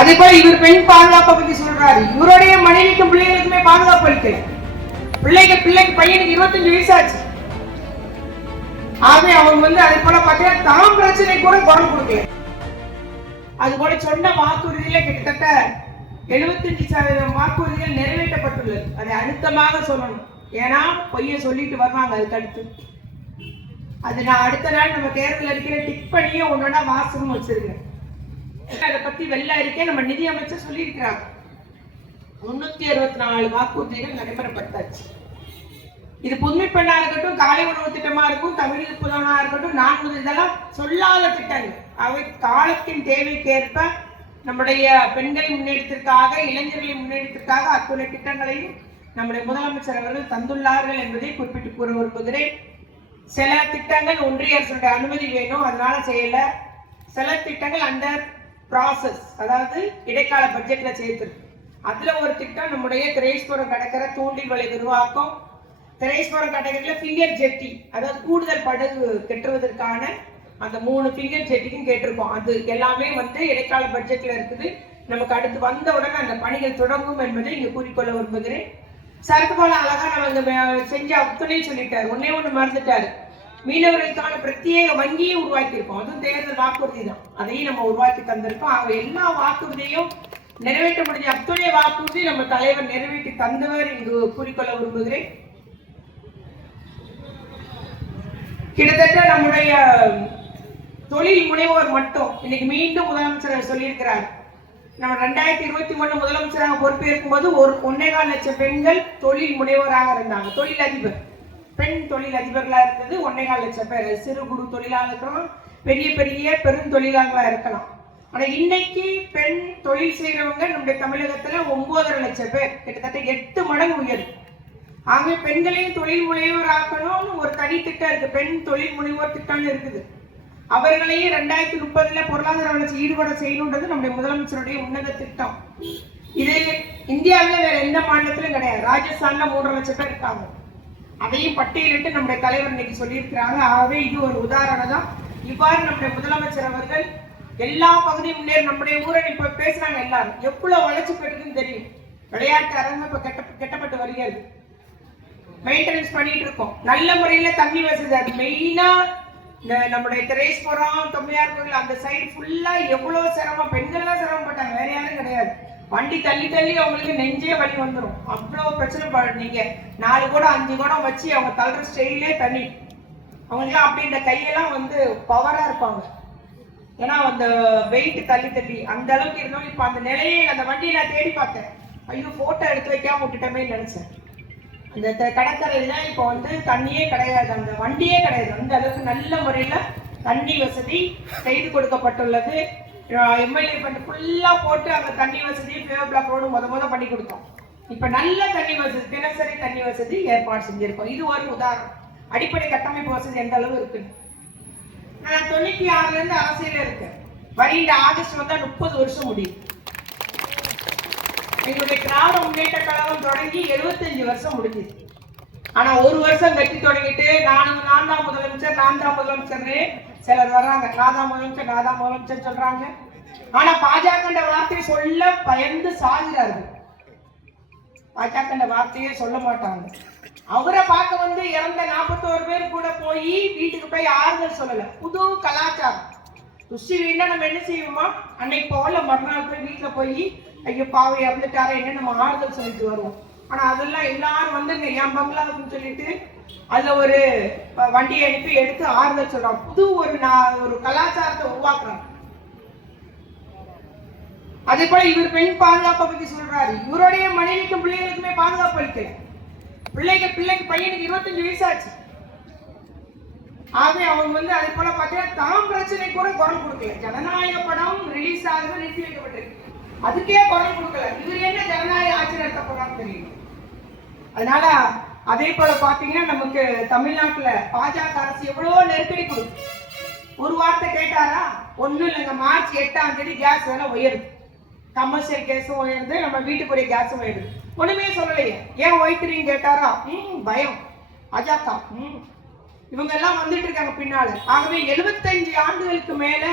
அதே போல இவர் பெண் பாதுகாப்பை பத்தி சொல்றாரு. இவருடைய மனைவிக்கும் பிள்ளைகளுக்குமே பாதுகாப்பு அளிக்கல. பிள்ளைக்கு பையனுக்கு 25 வயசு ஆச்சு. ஆகவே அவங்க அதே போல பார்த்தீங்கன்னா தாம் பிரச்சனை கூட குரல் கொடுக்கல. அது போல சொன்ன வாக்குறுதியில கிட்டத்தட்ட 75% வாக்குறுதிகள் நிறைவேற்றப்பட்டுள்ளது. அதை அழுத்தமாக சொல்லணும். ஏன்னா பொய்ய சொல்லிட்டு வருவாங்க. அதுக்கு அடுத்து அது நான் அடுத்த நாள் நம்ம தேர்தல் அறிக்கையில டிக் பண்ணியே ஒன்னொன்னா வாசகம் வச்சிருக்கேன். அதை பத்தி வெள்ள அறிக்கை நம்ம நிதி அமைச்சர் சொல்லியிருக்கிறாங்க. 364 வாக்குறுதிகள் நடைபெறப்பட்டாச்சு. இது புதுமை பெண்ணா இருக்கட்டும், காலை உணவு திட்டமா இருக்கும், தமிழ் புதனா இருக்கட்டும், 4 இதெல்லாம் சொல்லாத திட்டங்கள். அவை காலத்தின் தேவைக்கேற்ப நம்முடைய பெண்களின் முன்னேற்றத்திற்காக, இளைஞர்களின் முன்னேற்றத்திற்காக அத்துணை திட்டங்களையும் நம்முடைய முதலமைச்சர் அவர்கள் தந்துள்ளார்கள் என்பதை குறிப்பிட்டு கூற விரும்புகிறேன். சில திட்டங்கள் ஒன்றிய அரசுடைய அனுமதி வேணும், அதனால செய்யல. சில திட்டங்கள் அண்டர் ப்ராசஸ், அதாவது இடைக்கால பட்ஜெட்ல சேர்த்திருக்கு. அதுல ஒரு திட்டம் நம்முடைய திரேஸ்வரம் கடற்கரை தூண்டில் வலை விரிவாக்கம், திரேஸ்வரம் கடற்கரையில ஃபிங்கர் ஜெட்டி, அதாவது கூடுதல் படகு கட்டுவதற்கான அந்த 3 ஃபிங்கர் ஜெட்டிக்கும் கேட்டிருக்கோம். அது எல்லாமே இடைக்கால பட்ஜெட்ல இருக்குது. நமக்கு அடுத்து வந்தவுடன் அந்த பணிகள் தொடங்கும் என்பதை இங்க கூறிக்கொள்ள விரும்புகிறேன். சரக்கு போல அழகா நம்ம செஞ்ச அத்தனையும் சொல்லிட்டாரு. ஒண்ணு மறந்துட்டாரு. மீனவர்களுக்கான பிரத்யேக வங்கியை உருவாக்கி இருக்கோம். அதுவும் தேர்தல் வாக்குறுதி தான். அதையும் நம்ம உருவாக்கி தந்திருக்கோம். அவங்க எல்லா வாக்குறுதியும் நிறைவேற்ற முடிஞ்ச அத்துணை வாக்குறுதி நம்ம தலைவர் நிறைவேற்றி தந்தவர் இங்கு கூறிக்கொள்ள விரும்புகிறேன். கிட்டத்தட்ட நம்முடைய தொழில் முனைவோர் மட்டும் இன்னைக்கு மீண்டும் முதலமைச்சர் சொல்லியிருக்கிறார். நம்ம 2023 முதலமைச்சராக பொறுப்பேற்கும் போது 1.25 லட்சம் பெண்கள் தொழில் முனைவோராக இருந்தாங்க. தொழில் அதிபர், பெண் தொழில் அதிபர்களா இருந்தது 1.25 லட்சம் பேர். சிறு குறு தொழிலாளர் இருக்கலாம், பெரிய பெருந்தொழிலாளர்களா இருக்கலாம். ஆனா இன்னைக்கு பெண் தொழில் செய்யறவங்க நம்முடைய தமிழகத்துல 9.5 லட்சம் பேர், கிட்டத்தட்ட 8 மடங்கு உயர்வு. ஆகவே பெண்களையும் தொழில் முனைவோர் ஆக்கணும்னு ஒரு தனி திட்டம் இருக்கு. பெண் தொழில் முனைவோர் திட்டம்னு இருக்குது. அவர்களையும் 2030 பொருளாதார வளர்ச்சி ஈடுபட செய்யணுன்றது நம்முடைய முதலமைச்சருடைய உன்னத திட்டம். இது இந்தியாவில வேற எந்த மாநிலத்திலும் கிடையாது. ராஜஸ்தான்ல 3.5 லட்சம் பேர் இருக்காங்க. அதையும் பட்டியலிட்டு நம்முடைய தலைவர் இன்னைக்கு சொல்லியிருக்கிறாங்க. ஆகவே இது ஒரு உதாரணம் தான். இவ்வாறு நம்முடைய முதலமைச்சர் அவர்கள் எல்லா பகுதியும் முன்னேறி நம்முடைய ஊரை இப்ப பேசுறாங்க. எல்லாரும் எவ்வளவு வளர்ச்சி பெற்றுக்குன்னு தெரியும். விளையாட்டு அரங்கம் இப்ப கட்டப்பட்டு வருகிறது. மெயின்டெனன்ஸ் பண்ணிட்டு இருக்கோம். நல்ல முறையில தண்ணி வசதி. அது மெயினா நம்முடைய திரேஸ்வரம் தொம்மையார் கோவில் அந்த சைடு ஃபுல்லா எவ்வளவு சிரமம், பெண்கள் தான் சிரமப்பட்டாங்க, வேற யாரும் கிடையாது. வண்டி தள்ளி அவங்களுக்கு நெஞ்சே வலி வந்துடும். அவ்வளவு பிரச்சனை. நீங்க 4 குடம் 5 குடம் வச்சு அவங்க தள்ளுற ஸ்டைலே தண்ணி. அவங்கெல்லாம் அப்படி இந்த கையெல்லாம் பவரா இருப்பாங்க. ஏன்னா அந்த வெயிட் தள்ளி அந்த அளவுக்கு இருந்தோம். இப்ப அந்த நிலையை அந்த வண்டியை நான் தேடி பார்த்தேன். ஐயோ போட்டோ எடுத்து வைக்காம விட்டுட்டமே நினைச்சேன். அந்த கடற்கரையில இப்போ தண்ணியே கிடையாது, அந்த வண்டியே கிடையாது. அந்த அளவுக்கு நல்ல முறையில தண்ணி வசதி செய்து கொடுக்கப்பட்டுள்ளது. எம்எல்ஏ ஃபண்ட் ஃபுல்லா போட்டு அந்த தண்ணி வசதி ஃபேவர் பிளாக் ரோடு முத பண்ணி கொடுத்தோம். இப்ப நல்ல தண்ணி வசதி, தினசரி தண்ணி வசதி ஏற்பாடு செஞ்சிருக்கோம். இது ஒரு உதாரணம். அடிப்படை கட்டமைப்பு வசதி எந்த அளவு இருக்கு. நான் 96ல இருந்து அரசியல இருக்கேன். வருகின்ற ஆகஸ்ட் வந்தா 30 வருஷம் முடியும். எங்களுடைய திராவிட முன்னேற்ற கழகம் தொடங்கி 75 வருஷம் முடிஞ்சுது. ஆனா 1 வருஷம் கட்டி தொடங்கிட்டு நான் தான் முதலமைச்சர் சிலர் வர்றாங்க. நான் தான் முதலமைச்சர் சொல்றாங்க. ஆனா பாஜக வார்த்தையை சொல்ல பயந்து சாகிறார்கள். பாஜக வார்த்தையே சொல்ல மாட்டாங்க. அவரை பார்க்க இறந்த 41 பேர் கூட போய் வீட்டுக்கு போய் ஆறுதல் சொல்லல. புது கலாச்சாரம். துஷி வீணா நம்ம என்ன செய்வோமா, அன்னைக்கு போல மறுநாள் போய் வீட்டுல போய் ஐயோ பாவை இறந்துட்டாரா என்ன நம்ம ஆறுதல் சொல்லிட்டு வருவோம். ஆனா அதெல்லாம் எல்லாரும் என் பங்களாவுக்குன்னு சொல்லிட்டு அதுல ஒரு வண்டியை அனுப்பி எடுத்து ஆறுதல் சொல்றாங்க. புது ஒரு கலாச்சாரத்தை உருவாக்குறாங்க. அதே போல இவர் பெண் பாதுகாப்பை பத்தி சொல்றாரு. இவருடைய மனைவிக்கும் பிள்ளைகளுக்குமே பாதுகாப்பு அளிக்கல. பிள்ளைக்கு பையனுக்கு 25 வயசு ஆச்சு. ஆகவே அவங்க அதே போல பார்த்தீங்கன்னா தாம் பிரச்சனை கூட குரல் கொடுக்கல. ஜனநாயக படம் ரிலீஸ் ஆகுது, நிறுத்தி வைக்கப்பட்டிருக்கு. அதுக்கே குரல் கொடுக்கல. இவர் என்ன ஜனநாயக ஆட்சி நடத்த போறான்னு தெரியும். அதனால அதே போல பாத்தீங்கன்னா நமக்கு தமிழ்நாட்டுல பாஜக அரசு எவ்வளவோ நெருக்கடி கொடுக்கு. ஒரு வார்த்தை கேட்டாரா? ஒண்ணும் இல்லைங்க. மார்ச் 8ஆம் தேதி கேஸ் விலை உயருது. கமர்ஷியல் கேஸும் உயருது, நம்ம வீட்டுக்குரிய கேஸும் உயருது. ஒண்ணுமே சொல்லலையே. ஏன் உயர்த்துறீங்க கேட்டாரா? பயம். பாஜக இவங்க எல்லாம் வந்துட்டு இருக்காங்க பின்னால. ஆகவே 75 ஆண்டுகளுக்கு மேல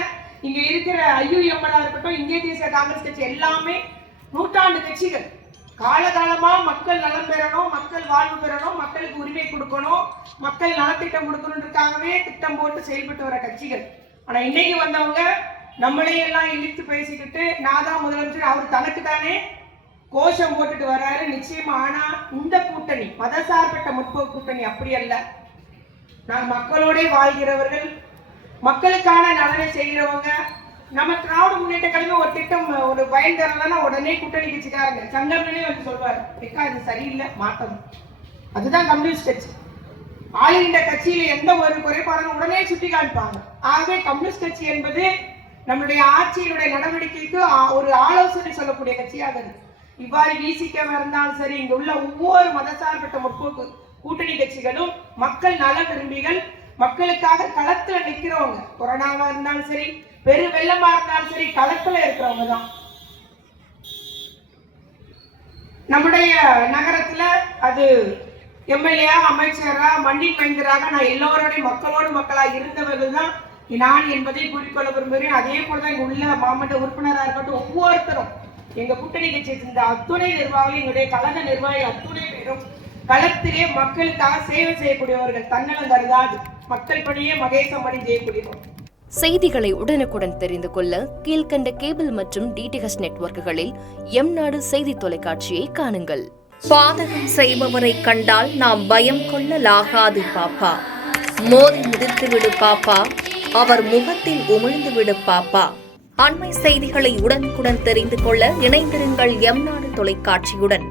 இங்க இருக்கிற IUML இருக்கட்டும், இந்திய தேசிய காங்கிரஸ் கட்சி எல்லாமே நூற்றாண்டு கட்சிகள். காலகாலமா மக்கள் நலம் பெறணும், மக்கள் வாழ்வு பெறணும், மக்களுக்கு உரிமை கொடுக்கணும், மக்கள் நலத்திட்டம் கொடுக்கணுன்றதுக்காகவே திட்டம் போட்டு செயல்பட்டு வர கட்சிகள். ஆனா இன்னைக்கு வந்தவங்க நம்மளையெல்லாம் இழுத்து பேசிக்கிட்டு நான் தான் முதலமைச்சர், அவர் தனக்கு தானே கோஷம் போட்டுட்டு வர்றாரு. நிச்சயமா. ஆனா இந்த கூட்டணி மதசார்பற்ற முற்போக்கு கூட்டணி அப்படி அல்ல. நாங்கள் மக்களோட வாழ்கிறவர்கள், மக்களுக்கான நலனை செய்கிறவங்க. நம்ம திராவிட முன்னேற்ற கழகம் ஒரு திட்டம் ஒரு பயன் தரலன்னா உடனே கூட்டணி கட்சிக்காரங்க சங்கரனே வந்து சொல்வார், இது சரியில்லை மாற்றணும். அதுதான் கம்யூனிஸ்ட் கட்சி. ஆளுகின்ற கட்சியில எந்த ஒரு குறைபாடும் உடனே சுட்டி காண்பாங்க. ஆகவே கம்யூனிஸ்ட் கட்சி என்பது நம்முடைய ஆட்சியினுடைய நடவடிக்கைக்கு ஒரு ஆலோசனை சொல்லக்கூடிய கட்சியாக இருக்கு. இவ்வாறு விசிக இருந்தாலும் சரி, இங்க உள்ள ஒவ்வொரு மதசார்பற்ற முற்போக்கு கூட்டணி கட்சிகளும் மக்கள் நல விரும்பிகள், மக்களுக்காக களத்துல நிக்கிறவங்க. கொரோனாவா இருந்தாலும் சரி, பெரு வெள்ளமா இருந்தாலும் சரி, களத்துல இருக்கிறவங்க தான். நம்முடைய நகரத்துல அது எம்எல்ஏ, அமைச்சரா, மண்ணின் மைந்தராக நான் எல்லோருடைய மக்களோடு மக்களா இருந்தவர்கள் தான் நான் என்பதை குறிக்கொள்ள விரும்புகிறேன். அதே போலதான் இங்க உள்ள மாவட்ட உறுப்பினராக இருக்கட்டும், ஒவ்வொருத்தரும் எங்க கூட்டணி கட்சியை சேர்ந்த அத்துணை நிர்வாகிகள், எங்களுடைய கழக நிர்வாகி அத்துணை பேரும் களத்திலே மக்களுக்காக சேவை செய்யக்கூடியவர்கள், தன்னலம் கருதாது மக்கள் பணியே மகேசம் பணி செய்யக்கூடியவர்கள். செய்திகளை உடனுக்குடன் தெரிந்து கொள்ள கீழ்கண்ட கேபிள் மற்றும் டிடிஹெச் நெட்வொர்க்குகளில் எம்நாடு செய்தி தொலைக்காட்சியை காணுங்கள். பாதகம் செய்பவரை கண்டால் நாம் பயம் கொள்ளலாகாது பாப்பா. மோதி மிதித்துவிடு பாப்பா, அவர் முகத்தில் உமிழ்ந்துவிடு பாப்பா. அண்மை செய்திகளை உடனுக்குடன் தெரிந்து கொள்ள இணைந்திருங்கள் எம்நாடு தொலைக்காட்சியுடன்.